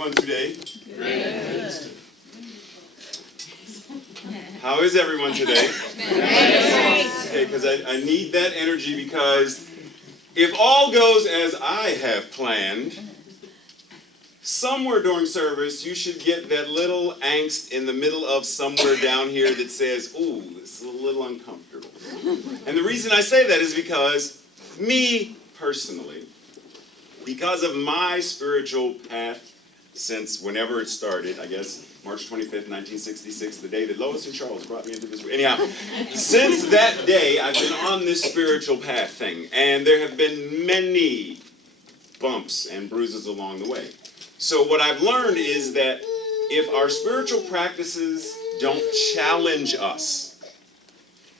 everyone today? Great. How is everyone today? Okay, because I need that energy, because if all goes as I have planned, somewhere during service you should get that little angst in the middle of somewhere down here that says, ooh, this is a little uncomfortable. And the reason I say that is because me personally, because of my spiritual path since whenever it started, I guess March 25th, 1966, the day that Lois and Charles brought me into this world. Anyhow, since that day, I've been on this spiritual path thing, and there have been many bumps and bruises along the way. So what I've learned is that if our spiritual practices don't challenge us,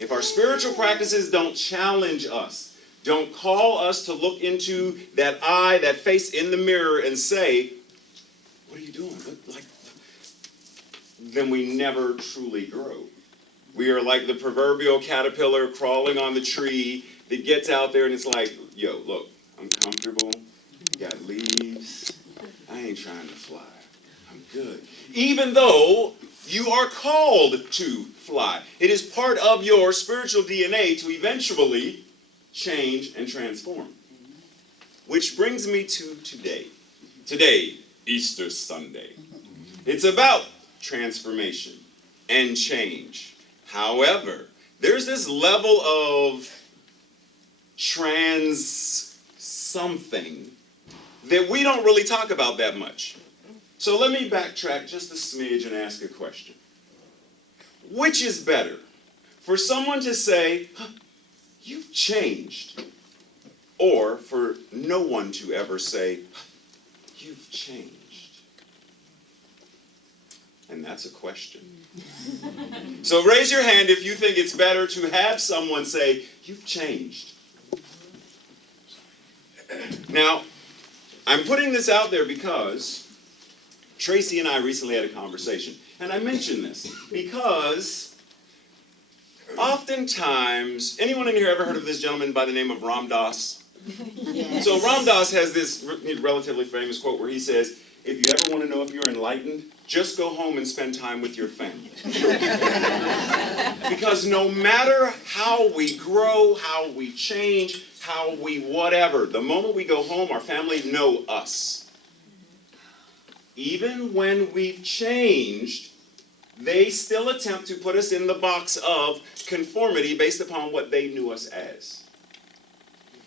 if our spiritual practices don't challenge us, don't call us to look into that eye, that face in the mirror and say, what are you doing? Then we never truly grow. We are like the proverbial caterpillar crawling on the tree that gets out there and it's like, yo, look, I'm comfortable, got leaves, I ain't trying to fly, I'm good. Even though you are called to fly. It is part of your spiritual DNA to eventually change and transform. Which brings me to today. Today, Easter Sunday. It's about transformation and change. However, there's this level of trans something that we don't really talk about that much. So let me backtrack just a smidge and ask a question. Which is better? For someone to say, you've changed, or for no one to ever say, you've changed? And that's a question. So raise your hand if you think it's better to have someone say, you've changed. Now, I'm putting this out there because Tracy and I recently had a conversation. And I mention this because oftentimes, anyone in here ever heard of this gentleman by the name of Ram Dass? Yes. So Ram Dass has this relatively famous quote where he says, if you ever want to know if you're enlightened, just go home and spend time with your family. Because no matter how we grow, how we change, how we whatever, the moment we go home, our family know us. Even when we've changed, they still attempt to put us in the box of conformity based upon what they knew us as.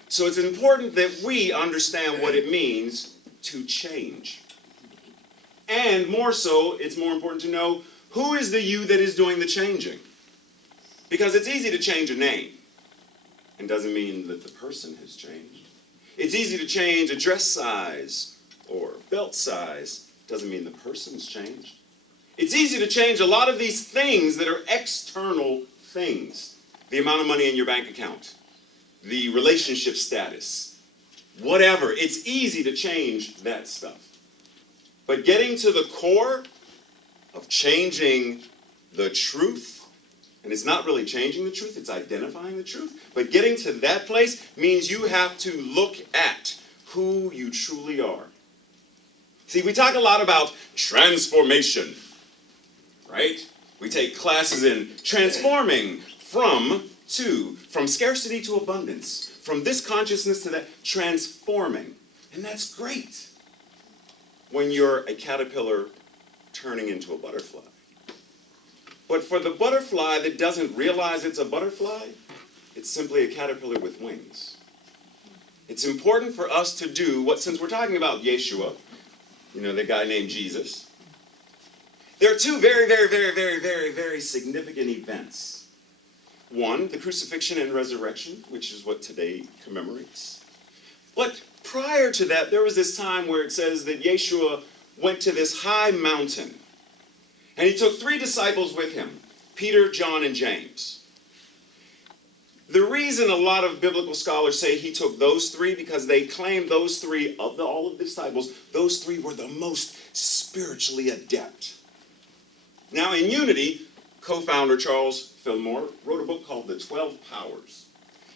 So it's important that we understand what it means to change. And more so, it's more important to know who is the you that is doing the changing. Because it's easy to change a name, and doesn't mean that the person has changed. It's easy to change a dress size or belt size, doesn't mean the person's changed. It's easy to change a lot of these things that are external things. The amount of money in your bank account, the relationship status, whatever. It's easy to change that stuff. But getting to the core of changing the truth, and it's not really changing the truth, it's identifying the truth, but getting to that place means you have to look at who you truly are. See, we talk a lot about transformation, right? We take classes in transforming from scarcity to abundance, from this consciousness to that, transforming. And that's great when you're a caterpillar turning into a butterfly. But for the butterfly that doesn't realize it's a butterfly, it's simply a caterpillar with wings. It's important for us to do what, since we're talking about Yeshua, the guy named Jesus, there are two very, very, very, very, very, very significant events. One, the crucifixion and resurrection, which is what today commemorates. But prior to that, there was this time where it says that Yeshua went to this high mountain. And he took 3 disciples with him, Peter, John, and James. The reason a lot of biblical scholars say he took those 3, because they claim those 3, of all of the disciples, those 3 were the most spiritually adept. Now in Unity, co-founder Charles Fillmore wrote a book called The 12 Powers.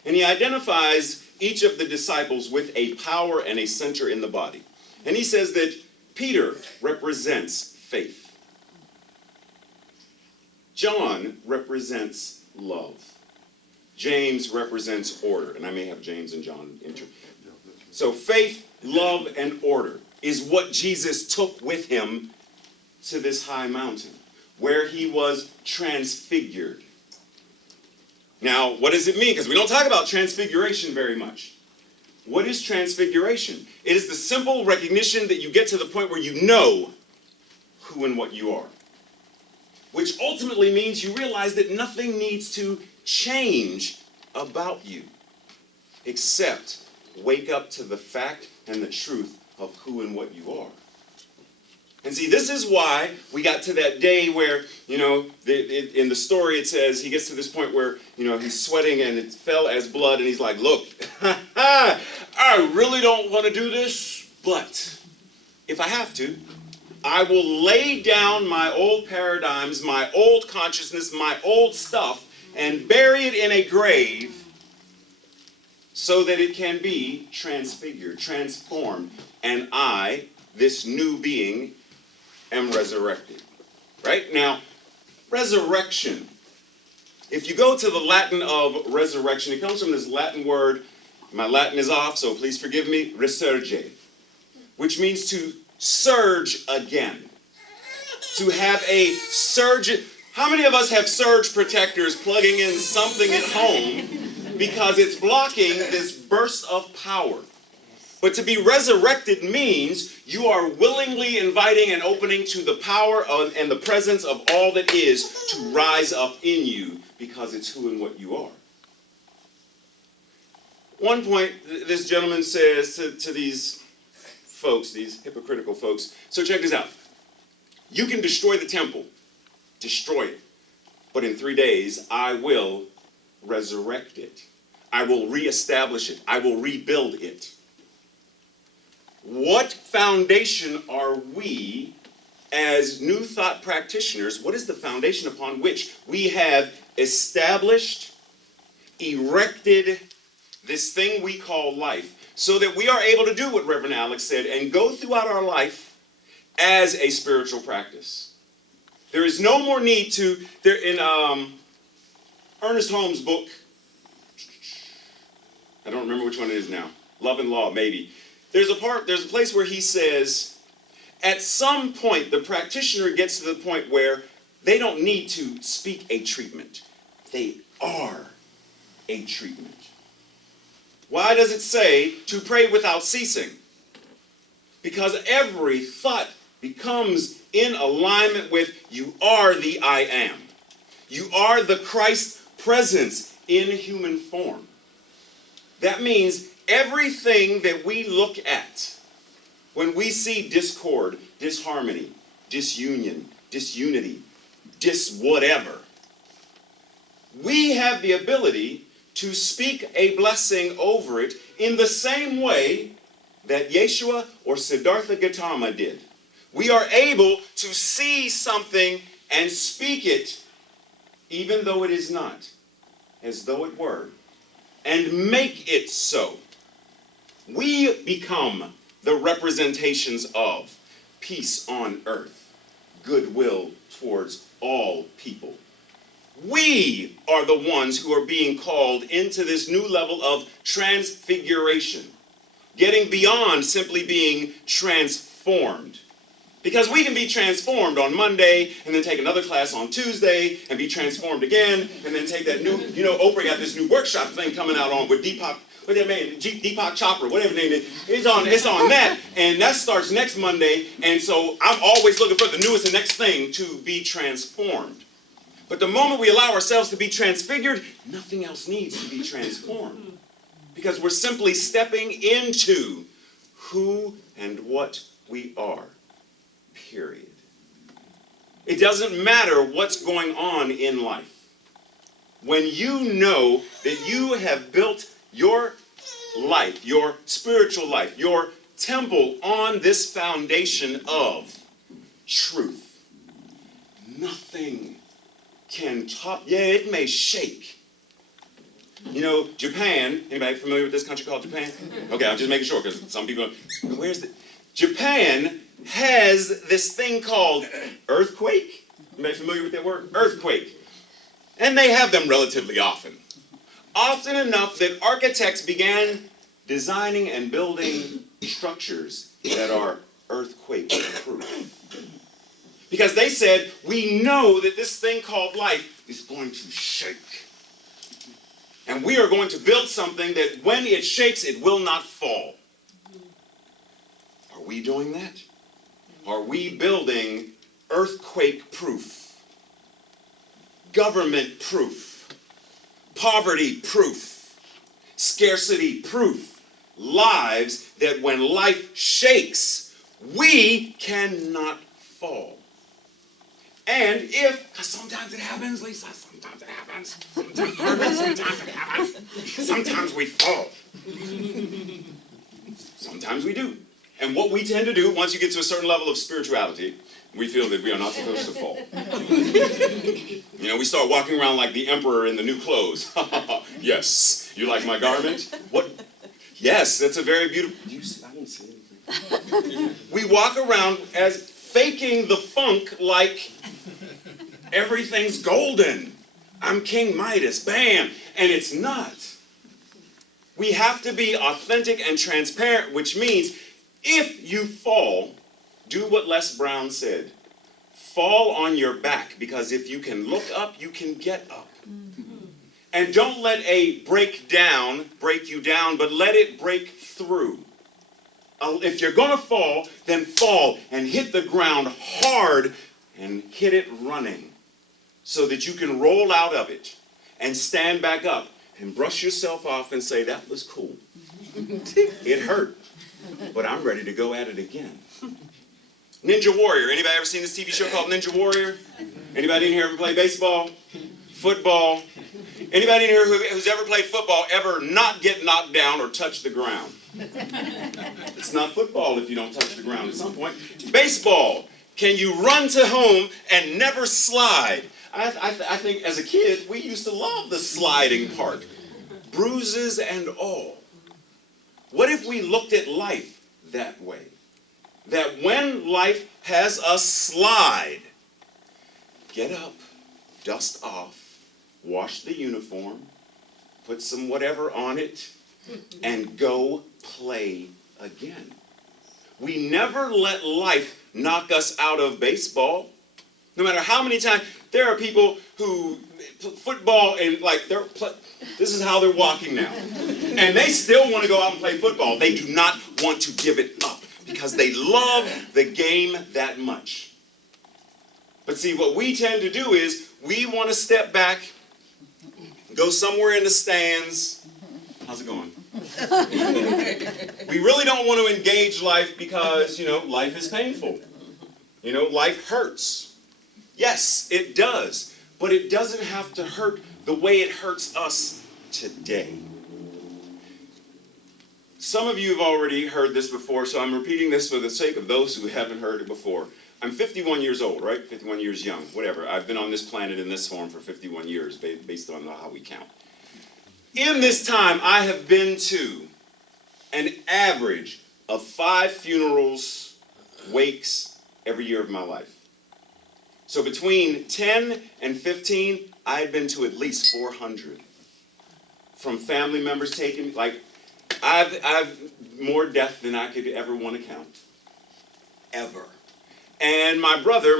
And he identifies each of the disciples with a power and a center in the body. And he says that Peter represents faith. John represents love. James represents order. And I may have James and John enter. So faith, love, and order is what Jesus took with him to this high mountain, where he was transfigured. Now, what does it mean? Because we don't talk about transfiguration very much. What is transfiguration? It is the simple recognition that you get to the point where you know who and what you are. Which ultimately means you realize that nothing needs to change about you, except wake up to the fact and the truth of who and what you are. And see, this is why we got to that day where, in the story it says he gets to this point where, he's sweating and it fell as blood, and he's like, look, I really don't want to do this, but if I have to, I will lay down my old paradigms, my old consciousness, my old stuff, and bury it in a grave so that it can be transfigured, transformed, and I, this new being, am resurrected. Right? Now, resurrection. If you go to the Latin of resurrection, it comes from this Latin word, my Latin is off, so please forgive me, resurge, which means to surge again. To have a surge. How many of us have surge protectors plugging in something at home because it's blocking this burst of power? But to be resurrected means you are willingly inviting and opening to the power and the presence of all that is to rise up in you because it's who and what you are. One point, this gentleman says to these folks, these hypocritical folks, so check this out. You can destroy the temple, destroy it, but in 3 days I will resurrect it. I will reestablish it. I will rebuild it. What foundation are we as New Thought practitioners, what is the foundation upon which we have established, erected this thing we call life, so that we are able to do what Reverend Alex said and go throughout our life as a spiritual practice? There is no more need to, in Ernest Holmes' book, I don't remember which one it is now, Love and Law, maybe. There's a place where he says, at some point, the practitioner gets to the point where they don't need to speak a treatment. They are a treatment. Why does it say to pray without ceasing? Because every thought becomes in alignment with you are the I am. You are the Christ presence in human form. That means everything that we look at when we see discord, disharmony, disunion, disunity, whatever, we have the ability to speak a blessing over it in the same way that Yeshua or Siddhartha Gautama did. We are able to see something and speak it even though it is not, as though it were, and make it so. We become the representations of peace on earth, goodwill towards all people. We are the ones who are being called into this new level of transfiguration, getting beyond simply being transformed. Because we can be transformed on Monday and then take another class on Tuesday and be transformed again and then take that new, Oprah got this new workshop thing coming out on with Deepak, what's that man, Deepak Chopra, whatever his name is. It's on that, and that starts next Monday, and so I'm always looking for the newest and next thing to be transformed. But the moment we allow ourselves to be transfigured, nothing else needs to be transformed. Because we're simply stepping into who and what we are. Period. It doesn't matter what's going on in life. When you know that you have built your life, your spiritual life, your temple on this foundation of truth, nothing can top, it may shake. Japan, anybody familiar with this country called Japan? Okay, I'm just making sure because some people, where's the, Japan has this thing called earthquake. Anybody familiar with that word? Earthquake. And they have them relatively often. Often enough that architects began designing and building structures that are earthquake-proof. Because they said, we know that this thing called life is going to shake. And we are going to build something that when it shakes, it will not fall. Are we doing that? Are we building earthquake-proof, government-proof, poverty-proof, scarcity-proof lives that when life shakes, we cannot fall? And if, because sometimes it happens, Lisa, sometimes it happens, sometimes it happens, sometimes we fall. Sometimes we do. And what we tend to do, once you get to a certain level of spirituality, we feel that we are not supposed to fall. You know, we start walking around like the emperor in the new clothes. Yes, you like my garment? What? Yes, that's a very beautiful, I didn't see anything. We walk around as faking the funk like everything's golden. I'm King Midas, bam, and it's not. We have to be authentic and transparent, which means if you fall, do what Les Brown said. Fall on your back, because if you can look up, you can get up. And don't let a breakdown break you down, but let it break through. If you're going to fall, then fall and hit the ground hard and hit it running so that you can roll out of it and stand back up and brush yourself off and say, that was cool. It hurt, but I'm ready to go at it again. Ninja Warrior. Anybody ever seen this TV show called Ninja Warrior? Anybody in here ever play baseball? Football? Anybody in here who's ever played football ever not get knocked down or touch the ground? It's not football if you don't touch the ground at some point. Baseball. Can you run to home and never slide? I think as a kid, we used to love the sliding part. Bruises and all. What if we looked at life that way? That when life has us slide, get up, dust off, wash the uniform, put some whatever on it, and go play again. We never let life knock us out of baseball. No matter how many times, there are people who, football, and like, this is how they're walking now. And they still want to go out and play football. They do not want to give it up because they love the game that much. But see, what we tend to do is we want to step back, go somewhere in the stands. How's it going? We really don't want to engage life because, life is painful. Life hurts. Yes, it does. But it doesn't have to hurt the way it hurts us today. Some of you have already heard this before, so I'm repeating this for the sake of those who haven't heard it before. I'm 51 years old, right? 51 years young, whatever. I've been on this planet in this form for 51 years, based on how we count. In this time, I have been to an average of 5 funerals, wakes, every year of my life. So between 10 and 15, I had been to at least 400. From family members taking, I've more death than I could ever want to count. Ever. And my brother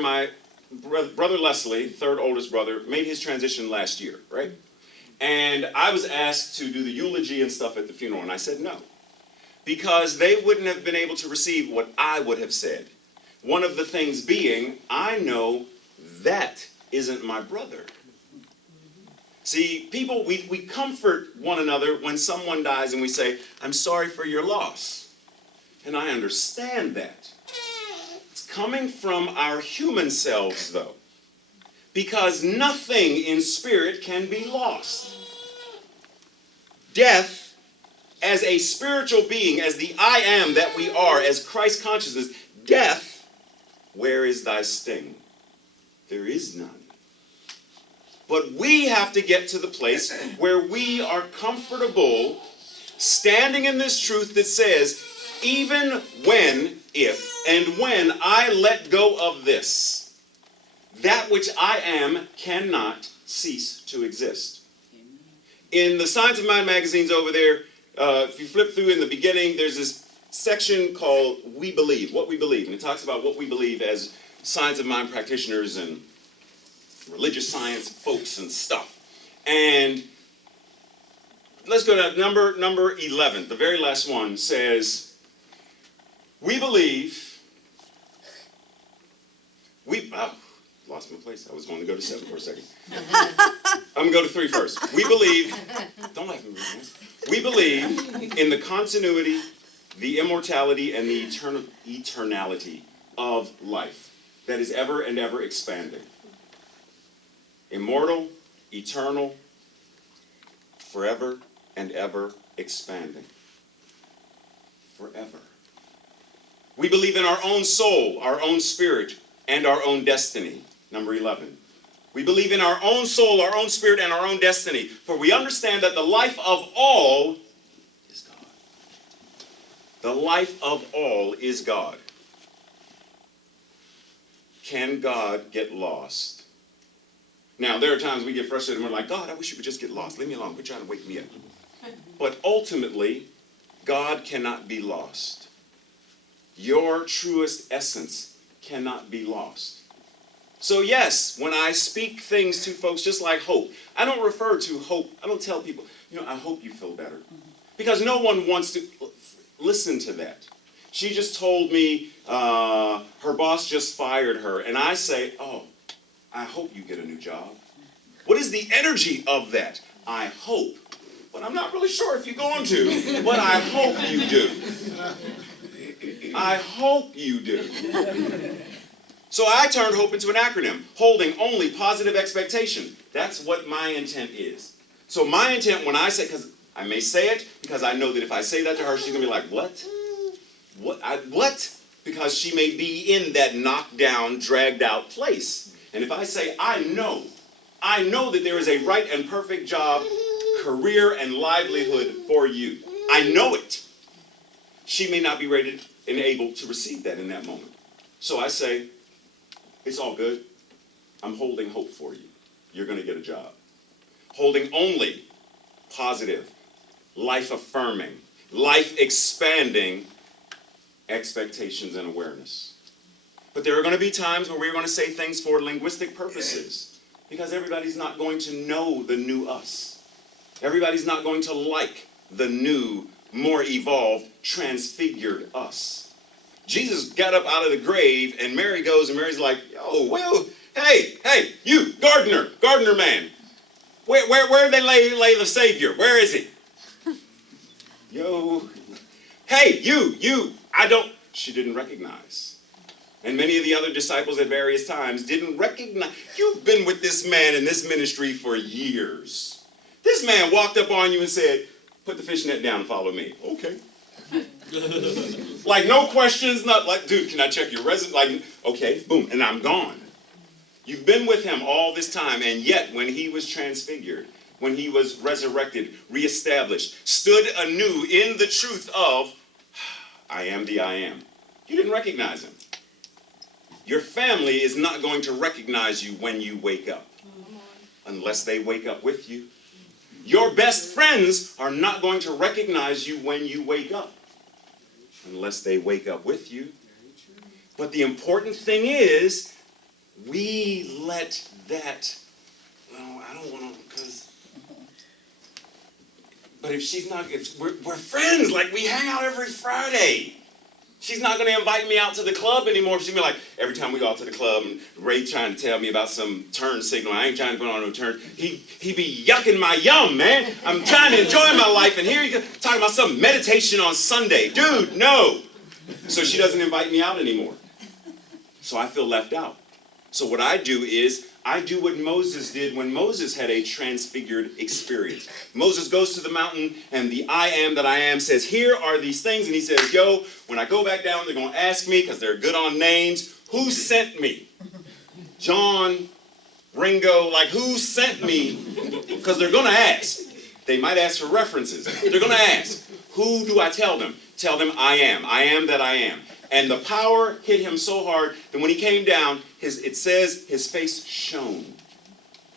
Leslie, third oldest brother, made his transition last year, right? And I was asked to do the eulogy and stuff at the funeral, and I said no. Because they wouldn't have been able to receive what I would have said. One of the things being, I know that isn't my brother. See, people, we comfort one another when someone dies and we say, I'm sorry for your loss. And I understand that. It's coming from our human selves, though. Because nothing in spirit can be lost. Death, as a spiritual being, as the I am that we are, as Christ consciousness, death, where is thy sting? There is none. But we have to get to the place where we are comfortable standing in this truth that says, Even when, if, and when I let go of this, that which I am cannot cease to exist. In the Science of Mind magazines over there, if you flip through in the beginning, there's this section called We Believe, What We Believe. And it talks about what we believe as Science of Mind practitioners and religious science folks and stuff. And let's go to number 11. The very last one says, we believe, lost my place. I was going to go to 7 for a second. I'm going to go to 3 first. We believe, don't laugh at me, man. We believe in the continuity, the immortality, and the eternality of life that is ever and ever expanding. Immortal, eternal, forever and ever expanding. Forever. We believe in our own soul, our own spirit, and our own destiny. Number 11. We believe in our own soul, our own spirit, and our own destiny, for we understand that the life of all is God. The life of all is God. Can God get lost? Now, there are times we get frustrated and we're like, God, I wish you would just get lost. Leave me alone. Quit trying to wake me up. But ultimately, God cannot be lost. Your truest essence cannot be lost. So yes, when I speak things to folks just like hope, I don't refer to hope. I don't tell people, I hope you feel better. Because no one wants to listen to that. She just told me her boss just fired her. And I say, oh, I hope you get a new job. What is the energy of that? I hope. But I'm not really sure if you're going to. But I hope you do. I hope you do. So I turned hope into an acronym, holding only positive expectation. That's what my intent is. So my intent when I say, because I may say it, because I know that if I say that to her, she's going to be like, what? What? Because she may be in that knocked down, dragged out place. And if I say, I know that there is a right and perfect job, career, and livelihood for you. I know it. She may not be ready and able to receive that in that moment. So I say, it's all good. I'm holding hope for you. You're going to get a job. Holding only positive, life-affirming, life-expanding expectations and awareness. But there are going to be times where we're going to say things for linguistic purposes because everybody's not going to know the new us. Everybody's not going to like the new, more evolved, transfigured us. Jesus got up out of the grave, and Mary goes, and Mary's like, yo, well, hey, you, gardener man, where they lay the Savior? Where is he? Yo, hey, you, she didn't recognize. And many of the other disciples at various times didn't recognize. You've been with this man in this ministry for years. This man walked up on you and said, put the fishnet down and follow me. Okay. Like no questions, not like, dude, can I check your resume? Like, okay, boom, and I'm gone. You've been with him all this time, and yet when he was transfigured, when he was resurrected, reestablished, stood anew in the truth of, I am the I am, you didn't recognize him. Your family is not going to recognize you when you wake up, unless they wake up with you. Your best friends are not going to recognize you when you wake up, unless they wake up with you. But the important thing is, we let that, well, I don't want to, because, but if she's not, if we're friends, like we hang out every Friday. She's not going to invite me out to the club anymore. She'll be like, every time we go out to the club, and Ray trying to tell me about some turn signal. I ain't trying to go on no turn. He be yucking my yum, man. I'm trying to enjoy my life, and here you go talking about some meditation on Sunday. Dude, no. So she doesn't invite me out anymore. So I feel left out. So what I do is, I do what Moses did when Moses had a transfigured experience. Moses goes to the mountain, and the I am that I am says, here are these things. And he says, yo, when I go back down, they're going to ask me, because they're good on names, who sent me? John, Ringo, like, who sent me? Because they're going to ask. They might ask for references. They're going to ask, who do I tell them? Tell them, I am that I am. And the power hit him so hard that when he came down, it says his face shone.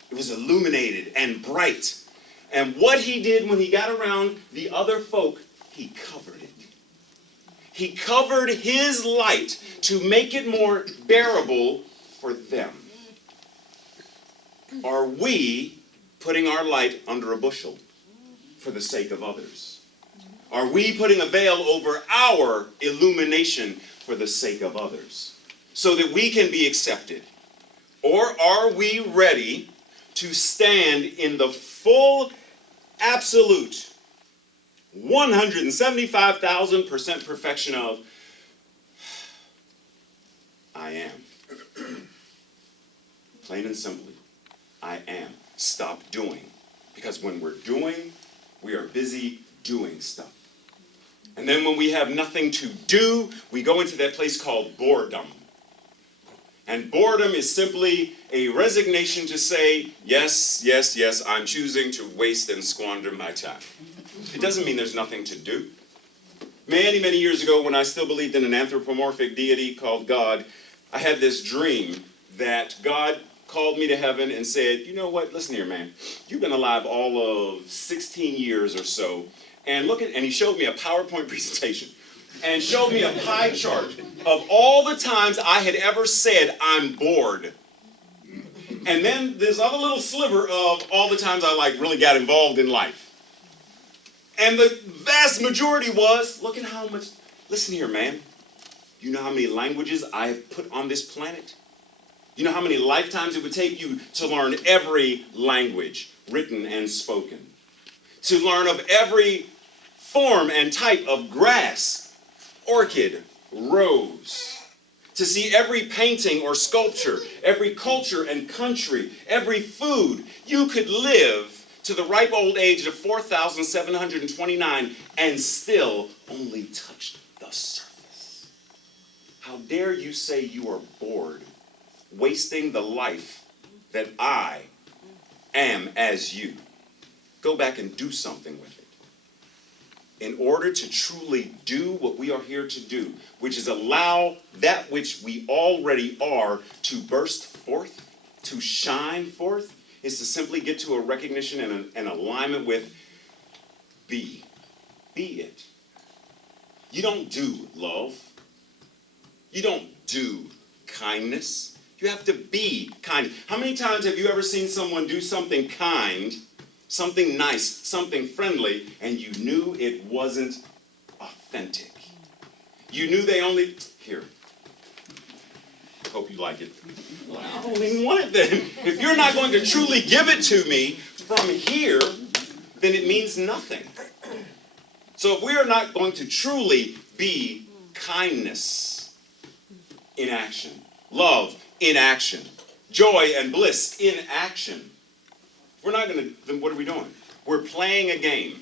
It was illuminated and bright. And what he did when he got around the other folk, he covered it. He covered his light to make it more bearable for them. Are we putting our light under a bushel for the sake of others? Are we putting a veil over our illumination for the sake of others so that we can be accepted? Or are we ready to stand in the full, absolute, 175,000% perfection of, I am. Plain and simply, I am. Stop doing. Because when we're doing, we are busy doing stuff. And then when we have nothing to do, we go into that place called boredom. And boredom is simply a resignation to say, yes, yes, yes, I'm choosing to waste and squander my time. It doesn't mean there's nothing to do. Many, many years ago, when I still believed in an anthropomorphic deity called God, I had this dream that God called me to heaven and said, you know what, listen here, man. You've been alive all of 16 years or so. And and he showed me a PowerPoint presentation and showed me a pie chart of all the times I had ever said, I'm bored. And then this other little sliver of all the times I really got involved in life. And the vast majority was, look at how much, listen here, man. You know how many languages I have put on this planet? You know how many lifetimes it would take you to learn every language, written and spoken? To learn of every form and type of grass, orchid, rose. To see every painting or sculpture, every culture and country, every food. You could live to the ripe old age of 4,729 and still only touch the surface. How dare you say you are bored, wasting the life that I am as you? Go back and do something with it. In order to truly do what we are here to do, which is allow that which we already are to burst forth, to shine forth, is to simply get to a recognition and an alignment with be. Be it. You don't do love. You don't do kindness. You have to be kind. How many times have you ever seen someone do something kind, something nice, something friendly, and you knew it wasn't authentic? You knew they only, here, hope you like it. Well, I don't even want it then. If you're not going to truly give it to me from here, then it means nothing. So if we are not going to truly be kindness in action, love in action, joy and bliss in action, if we're not going to, then what are we doing? We're playing a game.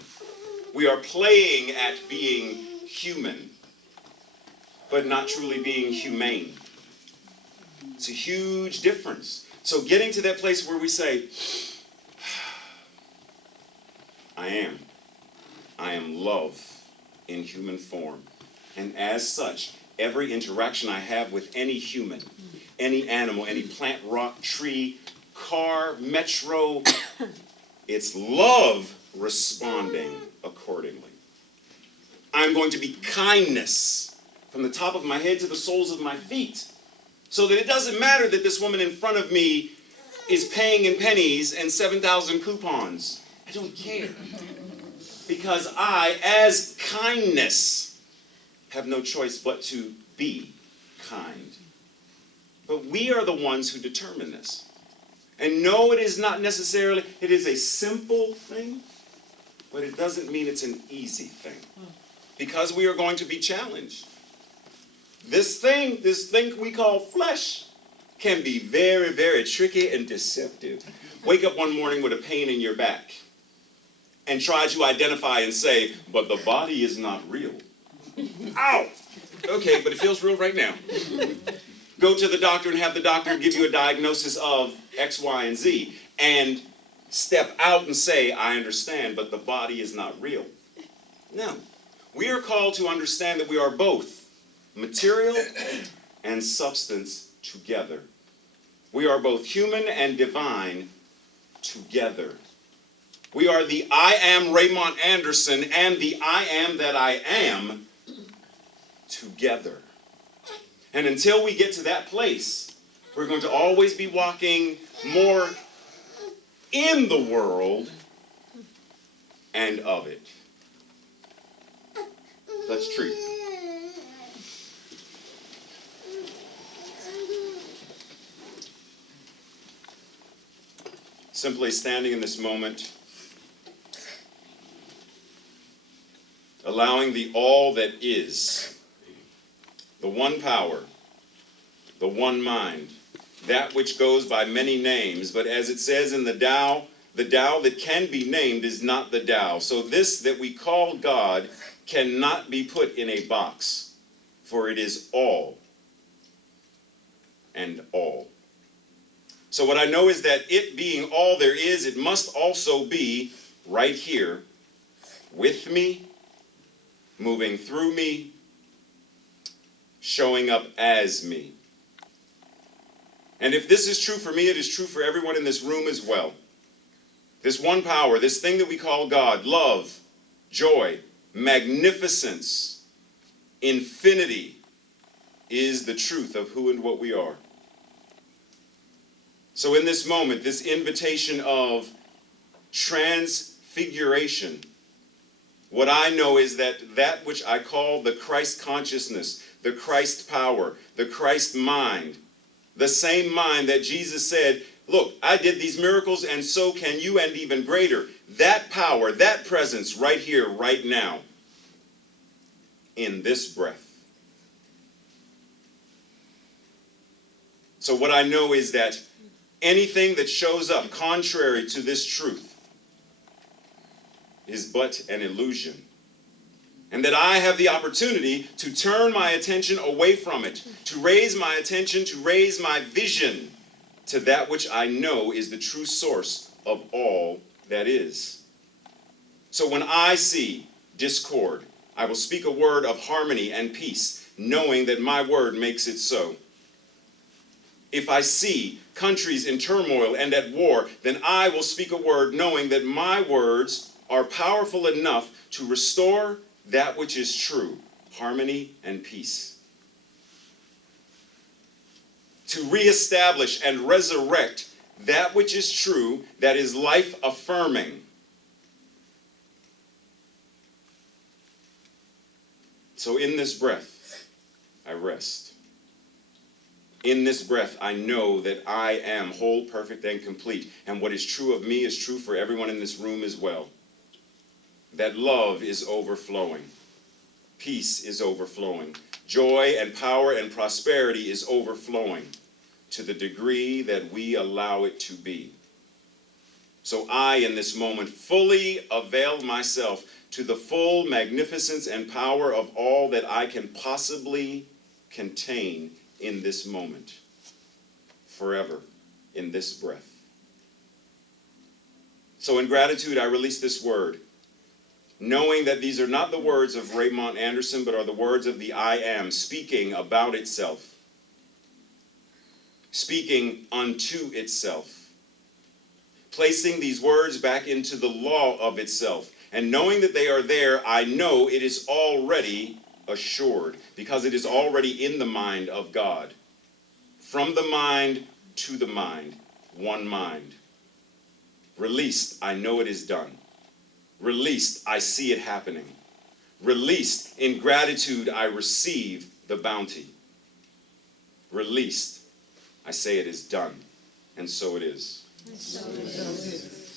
We are playing at being human, but not truly being humane. It's a huge difference. So getting to that place where we say, I am love in human form. And as such, every interaction I have with any human, any animal, any plant, rock, tree, car, metro, it's love responding accordingly. I'm going to be kindness from the top of my head to the soles of my feet, so that it doesn't matter that this woman in front of me is paying in pennies and 7,000 coupons. I don't care. Because I, as kindness, have no choice but to be kind. But we are the ones who determine this. And no, it is not necessarily, it is a simple thing, but it doesn't mean it's an easy thing. Because we are going to be challenged. This thing we call flesh can be very, very tricky and deceptive. Wake up one morning with a pain in your back and try to identify and say, but the body is not real. Ow! Okay, but it feels real right now. Go to the doctor and have the doctor give you a diagnosis of X, Y, and Z, and step out and say, I understand, but the body is not real. No. We are called to understand that we are both material and substance together. We are both human and divine together. We are the I am Raymont Anderson and the I am that I am together. And until we get to that place, we're going to always be walking more in the world and of it. Let's treat. Simply standing in this moment, allowing the all that is, the one power, the one mind, that which goes by many names, but as it says in the Tao that can be named is not the Tao. So this that we call God cannot be put in a box, for it is all and all. So what I know is that it being all there is, it must also be right here with me, moving through me, showing up as me. And if this is true for me, it is true for everyone in this room as well. This one power, this thing that we call God, love, joy, magnificence, infinity, is the truth of who and what we are. So in this moment, this invitation of transfiguration, what I know is that which I call the Christ consciousness, the Christ power, the Christ mind, the same mind that Jesus said, look, I did these miracles and so can you, and even greater. That power, that presence right here, right now, in this breath. So what I know is that anything that shows up contrary to this truth is but an illusion. And that I have the opportunity to turn my attention away from it, to raise my attention, to raise my vision to that which I know is the true source of all that is. So when I see discord, I will speak a word of harmony and peace, knowing that my word makes it so. If I see countries in turmoil and at war, then I will speak a word knowing that my words are powerful enough to restore that which is true, harmony and peace. To reestablish and resurrect that which is true, that is life affirming. So in this breath, I rest. In this breath, I know that I am whole, perfect, and complete. And what is true of me is true for everyone in this room as well. That love is overflowing. Peace is overflowing. Joy and power and prosperity is overflowing to the degree that we allow it to be. So I, in this moment, fully avail myself to the full magnificence and power of all that I can possibly contain in this moment, forever, in this breath. So in gratitude, I release this word, knowing that these are not the words of Raymont Anderson, but are the words of the I Am, speaking about itself, speaking unto itself, placing these words back into the law of itself, and knowing that they are there, I know it is already assured, because it is already in the mind of God. From the mind to the mind, one mind. Released, I know it is done. Released, I see it happening. Released, in gratitude, I receive the bounty. Released, I say it is done, and so it is. And so it is.